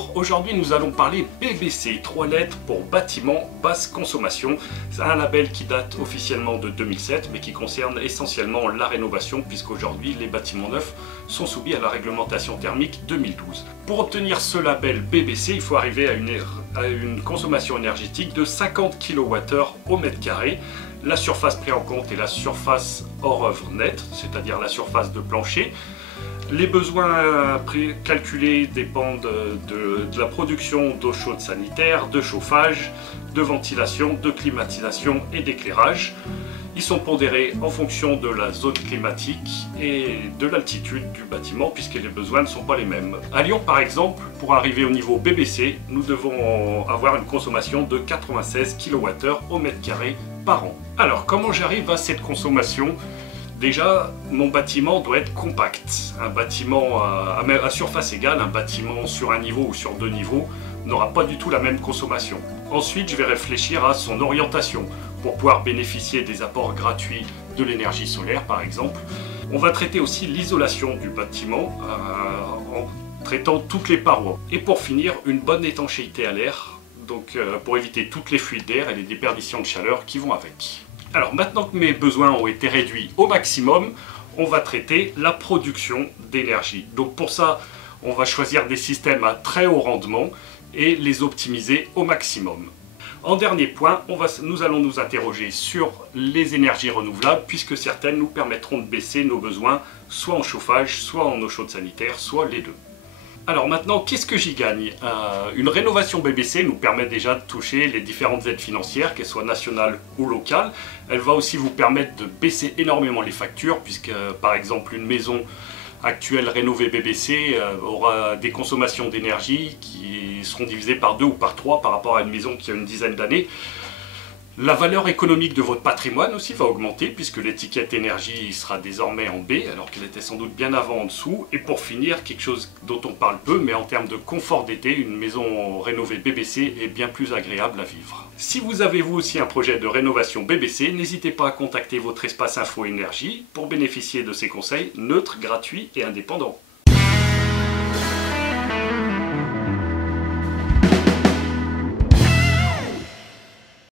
Bonjour, aujourd'hui nous allons parler BBC, 3 lettres pour bâtiment basse consommation. C'est un label qui date officiellement de 2007 mais qui concerne essentiellement la rénovation puisqu'aujourd'hui les bâtiments neufs sont soumis à la réglementation thermique 2012. Pour obtenir ce label BBC, il faut arriver à une consommation énergétique de 50 kWh au mètre carré. La surface prise en compte est la surface hors œuvre nette, c'est-à-dire la surface de plancher. Les besoins calculés dépendent de la production d'eau chaude sanitaire, de chauffage, de ventilation, de climatisation et d'éclairage. Ils sont pondérés en fonction de la zone climatique et de l'altitude du bâtiment puisque les besoins ne sont pas les mêmes. À Lyon par exemple, pour arriver au niveau BBC, nous devons avoir une consommation de 96 kWh au mètre carré par an. Alors comment j'arrive à cette consommation ? Déjà, mon bâtiment doit être compact. Un bâtiment à surface égale, un bâtiment sur un niveau ou sur deux niveaux, n'aura pas du tout la même consommation. Ensuite, je vais réfléchir à son orientation pour pouvoir bénéficier des apports gratuits de l'énergie solaire, par exemple. On va traiter aussi l'isolation du bâtiment en traitant toutes les parois. Et pour finir, une bonne étanchéité à l'air, donc pour éviter toutes les fuites d'air et les déperditions de chaleur qui vont avec. Alors maintenant que mes besoins ont été réduits au maximum, on va traiter la production d'énergie. Donc pour ça, on va choisir des systèmes à très haut rendement et les optimiser au maximum. En dernier point, nous allons nous interroger sur les énergies renouvelables puisque certaines nous permettront de baisser nos besoins soit en chauffage, soit en eau chaude sanitaire, soit les deux. Alors maintenant, qu'est-ce que j'y gagne ? Une rénovation BBC nous permet déjà de toucher les différentes aides financières, qu'elles soient nationales ou locales. Elle va aussi vous permettre de baisser énormément les factures, puisque par exemple une maison actuelle rénovée BBC aura des consommations d'énergie qui seront divisées par 2 ou par 3 par rapport à une maison qui a une dizaine d'années. La valeur économique de votre patrimoine aussi va augmenter puisque l'étiquette énergie sera désormais en B alors qu'elle était sans doute bien avant en dessous. Et pour finir, quelque chose dont on parle peu mais en termes de confort d'été, une maison rénovée BBC est bien plus agréable à vivre. Si vous avez vous aussi un projet de rénovation BBC, n'hésitez pas à contacter votre espace info énergie pour bénéficier de ces conseils neutres, gratuits et indépendants.